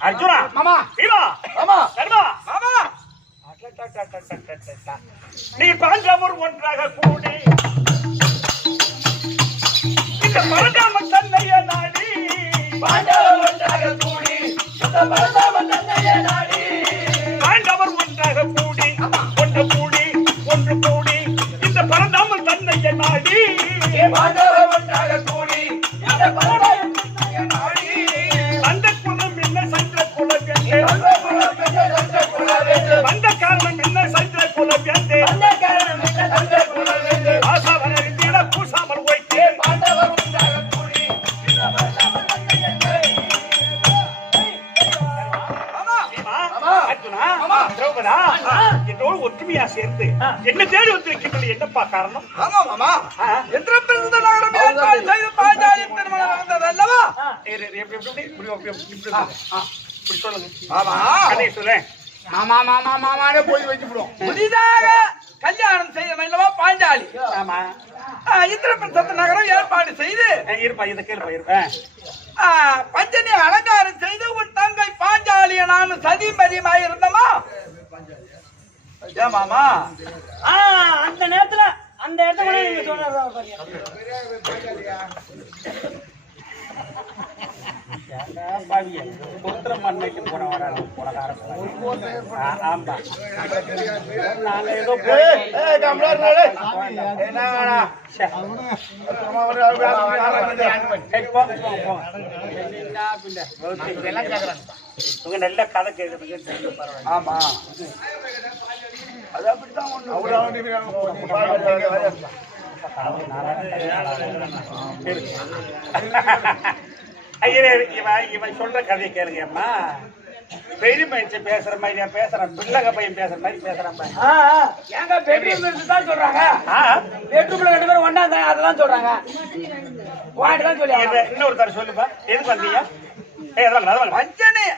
அர்ஜுனா மாமா வீரா மாமா தர்மா மாமா நீ பாண்டவர் ஒன்றாக கூடி இந்த பரந்தாமன் தன்னைய நாடி, பாண்டவர் ஒன்றாக கூடி இந்த பரந்தாமன் தன்னைய நாடி, பாண்டவர் ஒன்றாக கூடி ஒன்று கூடி ஒன்று கூடி இந்த பரந்தாமன் தன்னைய நாடி, பாண்டவர் ஒன்றாக கூடி இந்த பரந்தாமன் தன்னைய நாடி, அந்த குலம் என்ன சந்திர குலம் என்று, அந்த காரணம் என்ன சந்திர குலம் என்று, அந்த காரணம் என்ன சந்திர குலம் என்று, ஆசாவர இந்தியில பூசாமல் போய்க்கு பாண்டவர் ஒன்றாக கூடி இந்த பரந்தாமன் தன்னைய நாடி. திரௌபதா என்னோடு ஒற்றுமையா சேர்ந்து என்ன தேடி வந்திருக்கின்றது, என்னப்பா காரணம்? ஆமா மாமா எத்திரப்பிரந்த நகரம் ஏற்பாடு செய்து பாஞ்சாலி திருமணம் நடந்தது அல்லவா? இப்படி சொல்லுங்க ஆமா கதையை சொல்லேன். மாமா மாமா மாமானே போய் வச்சுடுவோம். புதிதாக கல்யாணம் செய்ய அல்லவா பாஞ்சாலி, ஆமா இந்திரபிரசத்த நகரம் ஏற்பாடு செய்து இருப்பா இதை கேள்ப்பா இருப்பேன். பஞ்சனி அலங்காரம் செய்து உன் தங்கை பாஞ்சாலிய நானும் சதிமதியமாய் இருந்தமா? ஏன் மாமா அந்த நேரத்துல அந்த இடத்துல கூட நீங்க சொன்னது மண்ணைக்கு போன ஆமா நாங்க ஏதோ உங்க நல்ல கதை கேட்குறதுக்கு ஆமா அது அப்படித்தான் ஒண்ணு. ஐயரே, இவன் சொல்ற கதையை கேளுங்க அம்மா. பெரிய மனுஷன் பேசுற மாதிரி நான் பேசுறேன், பிள்ளைங்க பையன் பேசுற மாதிரி பேசுறேன். ஏங்க பெட்ரூம் தான் சொல்றாங்க. பெட்ரூம்ல 2 பேரும் ஒண்ணா இருந்தாங்க, அதெல்லாம் சொல்றாங்க. வாங்கிட்டு தான் சொல்லி இன்னொரு தர சொல்லுப்பா, எதுக்கு வந்தீங்க? வஞ்சனே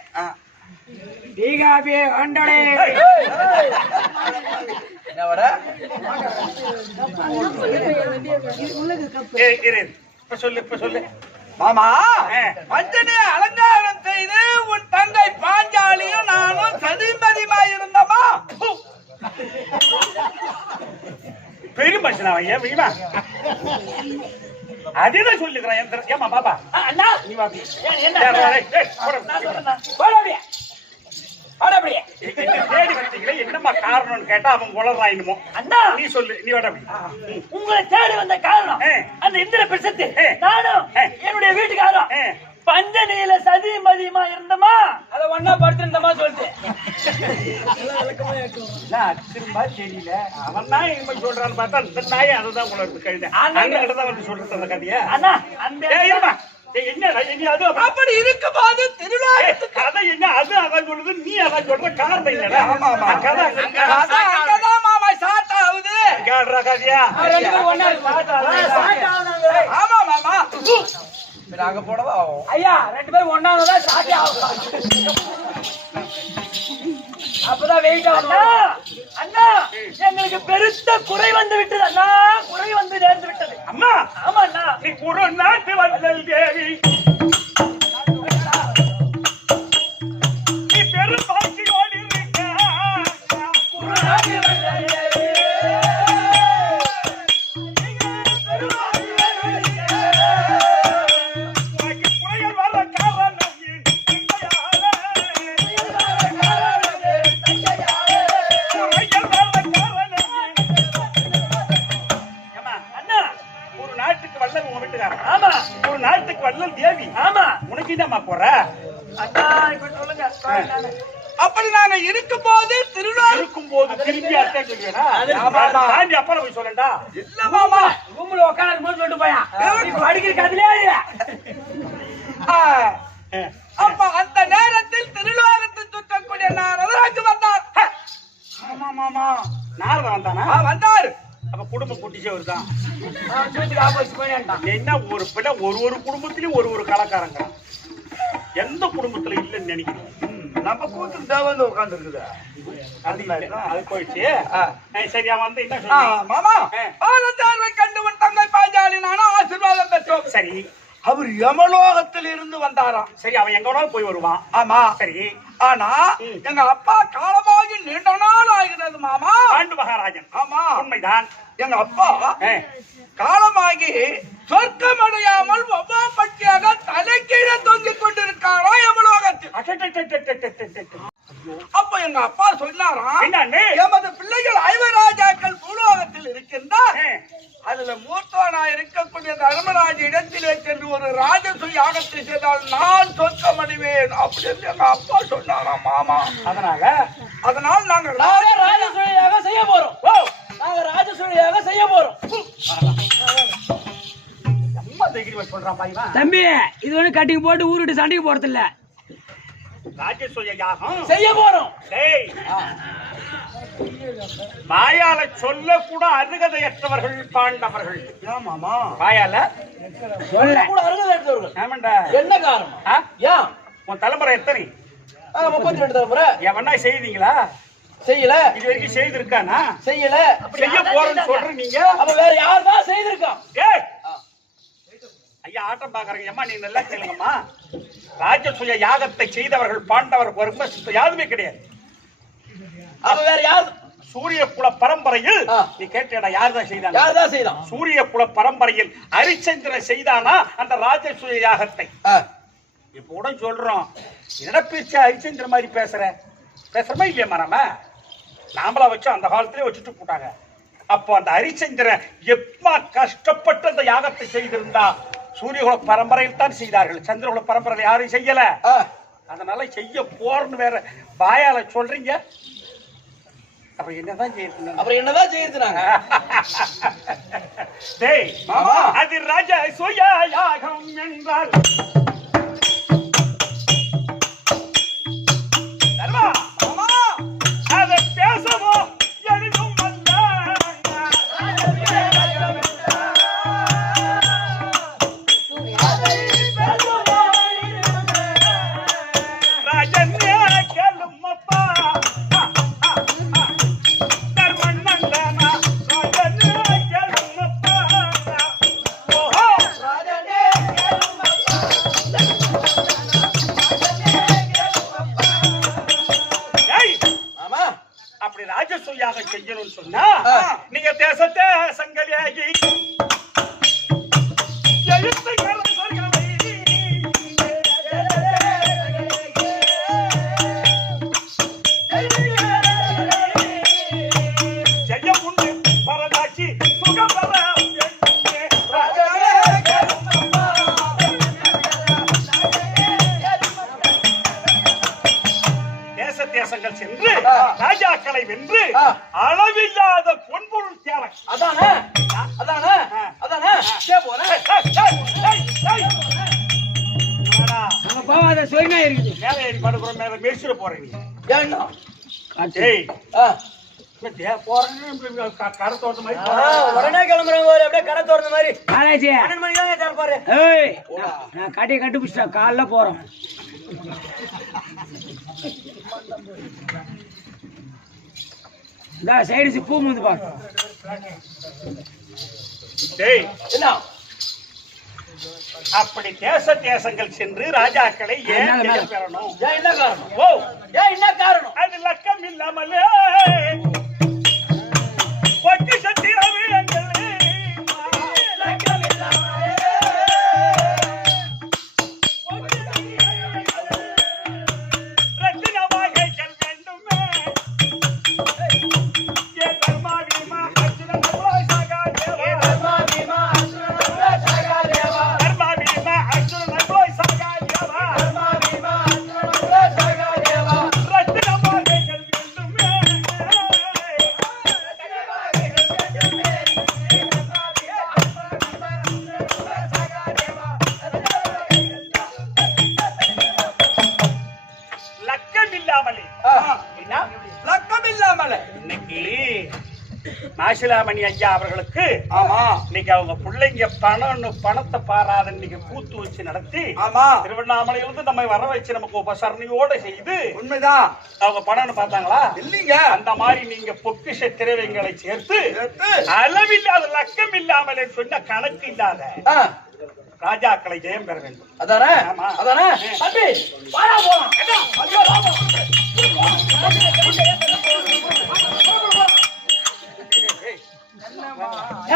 டீகாபி அண்டடே இப்ப சொல்லு மாமா. வஞ்சனே அலங்காரம் செய்து உன் தங்கை பாஞ்சாலியும் நானும் சதிமதிமாயிருந்தமா. பெரிய மனுஷனா ஐயா வீமா அதேதான் சொல்லிக்கிறேன். ஏமா பாப்பா அண்ணா நீ வா. தேடி வந்தீங்களே, என்னம்மா காரணம்னு கேட்டா அவன் குளறாயினுமோ. அண்ணா நீ சொல்லு, நீ வாடா. உங்களை தேடி வந்த காரணம் அந்த இந்திர பிரசத்து. நானும் என்னுடைய வீட்டுக்காரரும் பஞ்சனியில சதி மதியமா இருந்தமா, அத ஒன்னா படுத்திருந்தமா சொல்லிட்டு திரும்ப தெரியல. அவன் தான் இனிமே சொல்றான்னு பார்த்தா இந்த நாயை அதுதான் உணர்ந்து கழுத அண்ணன் தான் வந்து சொல்றது அந்த கதையை. அண்ணா அந்த அப்படி இருக்கும்போது திருவிழா கதை என்ன? அது அதான் சொல்லுது, நீ அதான் சொல்ற. காரணம் இல்லடா. கதை அங்கதான் மாமா ஸ்டார்ட் ஆகுது. கேடுறா கதையா? ஆமா மாமா. நாங்க போடவா ஐயா 2 பேரும் ஒண்ணாதான் ஸ்டார்ட் ஆகும். அப்பதான் வெயிட் ஆகும். அண்ணா எங்களுக்கு பெருத்த குறை வந்து விட்டது. அண்ணா குறை வந்து நேர்ந்து விட்டது. அம்மா. ஆமா அண்ணா. நீ ஒரு நாட்டு வள்ளல் தேவி, நீ பெரும் பாட்சியோடு இருக்க. ஒரு நாட்டு வள்ளல் தேவி, புயல் வர காரணம் ஒரு நாட்டுக்கு வள்ளல் தேவி. ஆமா, உனக்கு என்னம்மா போற? அப்படி நாங்க இருக்கும் போது திருவிழா இருக்கும் போது திரும்பி அர்த்தம் சொல்லுவேனா? தாண்டி அப்பால போய் சொல்லண்டா. இல்ல மாமா. ரூம்ல உட்காந்து போது சொல்லிட்டு போயா படிக்கிற கதிலே. அப்ப அந்த நேரத்தில் திருவிழாவத்தை சுற்றக்கூடிய நாரதராஜ் வந்தார். ஆமா மாமா, நாரதன் வந்தானா? வந்தார். அப்ப குடும்ப குட்டிச்சே வருதான். ஆப்போசிட் என்ன ஒரு பிள்ளை ஒரு குடும்பத்திலயும் ஒரு கலாக்காரங்க எந்த குடும்பத்துல இல்லைன்னு நினைக்கிறேன். நம்ம கூத்து தேவந்து உட்கார்ந்து இருக்குது. அது போயிடுச்சு. சரி, அவன் வந்து என்ன சொன்னா? மாமா பாலத்தார்வை கண்டு உன் தங்கை பாஞ்சாலி நானும் ஆசீர்வாதம் பெற்றோம். சரி, அவர் யமலோகத்தில் இருந்து வந்தாராம். சரி, அவன் எங்க வேணாலும் போய் வருவான். ஆமா. சரி, ஆனா எங்க அப்பா காலமாகி நீண்ட நாள் ஆகிறது மாமா. ஆண்டு மகாராஜன். ஆமா, உண்மைதான். எங்க அப்பா காலமாகி சொர்க்கம் அடையாமல் ஒவ்வாப்பட்டியாக தலைக்கீழே தொங்கிக் கொண்டிருக்காரா யமலோகத்தில். அப்ப எங்க அப்பா சொன்னாராம், எமது பிள்ளைகள் 5 ராஜாக்கள் பூலோகத்தில் இருக்கின்றார். அதுல மூத்தவனா இருக்கக்கூடிய தர்மராஜ இடத்திலே சென்று ஒரு ராஜசூய யாகத்தை செய்தால் நான் சொர்க்கம் அடைவேன் அப்படின்னு எங்க அப்பா சொன்னாராம் மாமா. அதனால் நாங்கள் ராஜசூயாக செய்ய போறோம். நாங்க ராஜசூயாக செய்ய போறோம். தம்பி, இது ஒண்ணு கட்டிங் போட்டு ஊருட்டு சண்டைக்கு போறது இல்ல. ராஜசூய யாகம் செய்ய போறோம். வாயால சொல்ல கூட அருகதையற்றவர்கள் பாண்டவர்கள். மாமா வாயால சொல்ல கூட அருகதையற்றவர்கள். ஆமாண்டா. என்ன காரணம்? ஏன் உன் தலைமுறை எத்தனை? 32 தலைமுறை. எவனா செய்தீங்களா? செய்யல. இது வரைக்கும் செய்திருக்கானா? செய்யல. செய்ய போறேன்னு சொல்றீங்க நீங்க. அப்ப வேற யார் தான் செய்திருக்கோம்? ஐயா, ஆட்டம் பாக்குறீங்க. அம்மா, நீங்க நல்லா கேளுங்கம்மா. ராஜசூய யாகத்தை செய்தவர்கள் பாண்டவர் வரும்ப யாருமே கிடையாது. அப்ப வேற யார்? சூரிய குல பரம்பரையில் நீ கேட்டா யாருதான் செய்தாங்க? யார்தான் செய்தான்? சூரிய குல பரம்பரையில் ஹரிச்சந்திரன் செய்தானா அந்த ராஜசூய யாகத்தை? இப்ப உடனே சொல்றோம், என்ன பேச்சு ஹரிச்சந்திரன் மாதிரி பேசுறமா இல்லையா? மரம நாமளா வச்சு அந்த காலத்திலே வச்சுட்டு போட்டாங்க. அப்போ அந்த ஹரிச்சந்திரன் எப்ப கஷ்டப்பட்டு அந்த யாகத்தை செய்திருந்தா சூரியகுல பரம்பரையில் தான் செய்தார்கள். சந்திரகுல பரம்பரையில் யாரும் செய்யல. அதனால செய்ய போறன்னு வேற வாயால சொல்றீங்க. அப்புறம் என்னதான் செய்யணும்? அப்புறம் என்னதான் செய்யறாங்க? டேய் மாமா, அது ராஜா சுயாகம் என்றால் தர்மா மாமா, அதை பேசவோ எதுவும் ராஜன் கேளுமப்பா தர்மண்ணந்தனா ராஜன் கேளுமப்பா ஓஹோ ஏய் மாமா, அப்படி ராஜசூயாக செய்யணும்னு சொன்னா நீங்க தேசத்தை சங்கலியாகி எழுத்துக்களை சொல்கிறவை. ஜெயம் உண்டு பரதாட்சி சுகம் பெற எண்ணுமே. தேச தேசங்கள் சென்று ராஜாக்களை வென்று அளவில்லாத பொன்பொருள் தேவை. அதானே அதானே அதானே போறேன். அங்க போவாத சொன்னா இருக்குது. மேலே ஏறி படுக்கிறோம், மேல மேய்ச்சிட போறேன் நீ. ஏன்னா ஏய் ஆ, போறேன்னு கடை தோட்ட மாதிரி உடனே கிளம்புறாங்க பாரு, அப்படியே கடை திறந்த மாதிரி காலேஜ் 12 மணிக்கு தான் திறப்பாரு. ஏய் நான் கட்டியை கட்டுப்பிடிச்சிட்டேன். காலைல போறோம். இந்த சைடு பூ வந்து பாரு. டேய் என்ன அப்படி தேச தேசங்கள் சென்று ராஜாக்களை ஏன் மேல, மேல. ஜெயம் பெறணும்? ஏன் என்ன காரணம்? ஓ ஏன் என்ன காரணம்? அது லக்கம் இல்லாமலே பொட்டி சத்திரவியங்களே லக்கம் இல்லாமலே ரத்தினமாக செல் வேண்டுமே. ஏ தர்மா பீமா அர்ஜுன நகுல சகாதேவா. தர்மா பீமா அர்ஜுன நகுல சகாதேவா. ரத்தினமாக செல் வேண்டுமே. லக்கம் இல்லாமலே என்ன? லக்கம் இல்லாமல. இன்னைக்கு நாசிலாமணி ஐயா அவர்களுக்கு ஆமா இன்னைக்கு அவங்க பிள்ளைங்க பணத்தை பாராத இன்னைக்கு கூத்து வச்சு நடத்தி ஆமா, திருவண்ணாமலையிலிருந்து நம்ம வர வச்சு நமக்கு உபசரணையோட செய்து உண்மைதான். அவங்க பணம்னு பார்த்தாங்களா? இல்லீங்க. அந்த மாதிரி நீங்க பொக்கிஷ திரவியங்களை சேர்த்து எடுத்து, அளவில்லாத லக்கம் இல்லாமலே சொன்ன கணக்கு இல்லாத ஆ, ராஜாக்களை ஜெயம் பெற வேண்டும். அதானே ஆமா. அதானே தம்பி வாடா போலாம். ஐயோ, வாமா.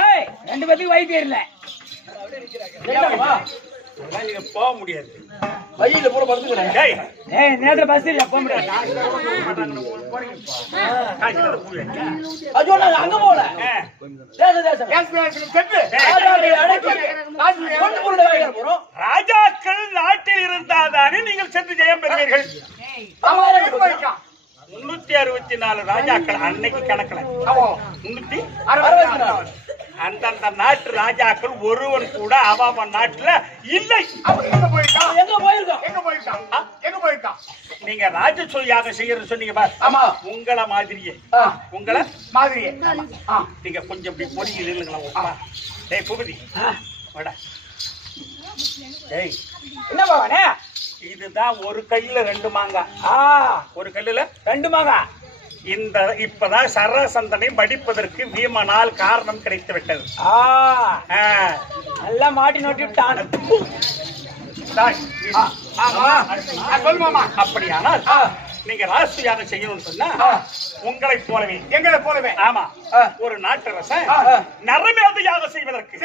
ஏய் ரெண்டு பேத்துக்கு வைத்தியம் இல்ல. என்னம்மா? அதெல்லாம் நீங்க போக முடியாது. வழியில போற படுத்துக்கிறேன். டேய், ஏய் நேரத்துல பஸ் இல்ல, போக முடியாது. காய்ச்சல் போறீங்க. ஐயோ, நான் அங்க போல. தேசம் சென்று. ராஜாவை அடக்கி கொண்டு கொண்டு வாங்க போறோம். ராஜாக்கள் நாட்டில் இருந்தால்தானே நீங்கள் சென்று ஜெயம் பெறுவீர்கள். ஆமா, எனக்கு போய்க்கான். 364 ராஜாக்கள் அன்னைக்கு கணக்குல ஆமா, 364 அந்தந்த நாட்டு ராஜாக்கள் ஒருவன் கூட அவன் நாட்டுல இல்லை. எங்க போயிருக்கான்? எங்க போயிருக்கான்? எங்க போயிருக்கான்? எங்க போயிருக்கான்? நீங்க ராஜசூயாக செய்யறது சொன்னீங்க பாரு. ஆமா. உங்கள மாதிரியே உங்கள மாதிரியே நீங்க கொஞ்சம் இப்படி பொறுக்கி நில்லுங்களா. டேய் புகுதி வாடா. டேய் என்ன பாவானே? இதுதான் ஒரு கையில 2 மாங்காய். ஒரு கல்லுல 2 மாங்கா. இந்த இப்பதான் சரசந்தனை படிப்பதற்கு வீமனால் காரணம் கிடைத்து விட்டது. நல்லா மாட்டி நோட்டி விட்டான். அப்படியானால் நீங்க ராசியாக செய்யணும்னு சொன்னா உங்களைப் போலவே எங்களை போலவே ஆமா ஒரு நாட்டரசன் நரமேதையாக செய்வதற்கு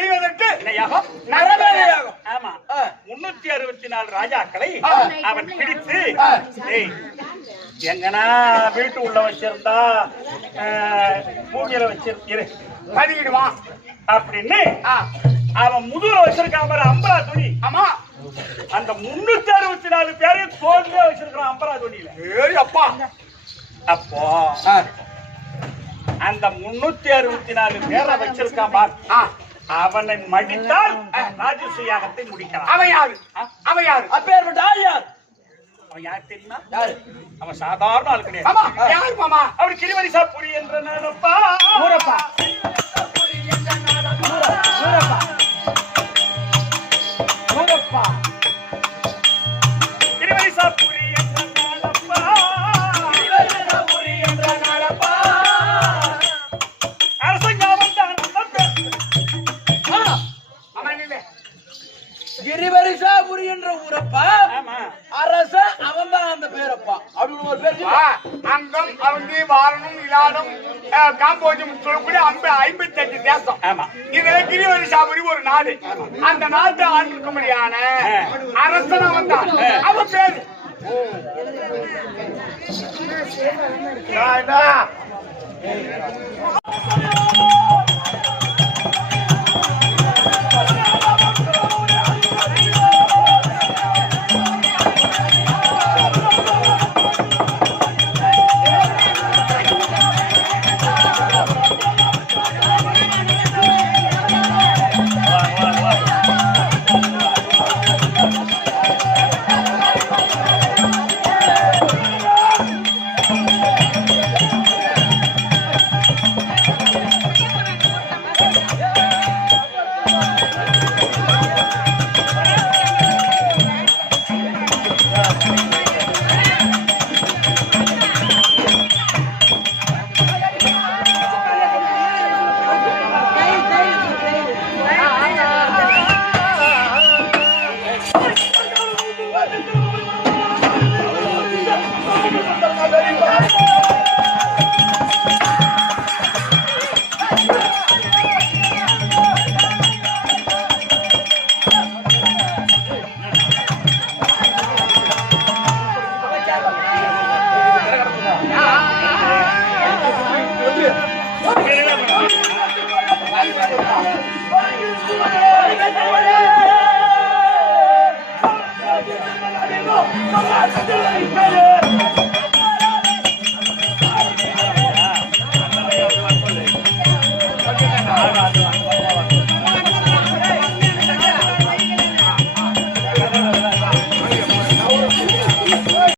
இணையாக நரமேதையாகும். ஆமா 364 ராஜாக்களை அவன் பிடித்து எங்கன்னா வீட்டு உள்ள வச்சிருந்தா பூமியில வச்சிரு பதிவிடுவான் அப்படின்னு அவன் முதுகுல வச்சிருக்கான் பாரு அம்பரா துணி. ஆமா, அந்த 364 பேரையும் தோல்வியா வச்சிருக்கான் அம்பரா துணியில. அப்போ அந்த 364 பேரை வச்சிருக்கான் பார். அவனை மடித்தால் ராஜசூய யாகத்தை முடிக்கலாம். அவன் யாரு? அவன் யாரு? அப்பேற்பட்ட ஆள் யார்? அவன் யார் தெரியுமா? யாரு? அவன் சாதாரண ஆள் கிடையாது. ஆமா, யார் மாமா? அவர் கிரிவரிசாபுரி என்ற நாடப்பா. ஊரப்பா. ஊரப்பா. ஊரப்பா. கிரிவரிசாபுரி என்ற நாடப்பா. கிரிவரிசாபுரி என்ற நாடப்பா. அரசங்காவல் தான் கிரிவரிசாபுரி என்ற ஊரப்பா. ஆமா. அரச அவன்தான் அந்த பேரப்பா அப்படின்னு ஒரு பேர். அங்கம், அவந்தி, வாரணம், இலாடம், காம்போஜம் சொல்லக்கூடிய 58 தேசம். ஆமா. இது கிரிவரிசாபுரி ஒரு நாடு. அந்த நாட்டை ஆண்டிருக்கும்படியான அரசன் அவன் தான். அவன் பேரு Hey!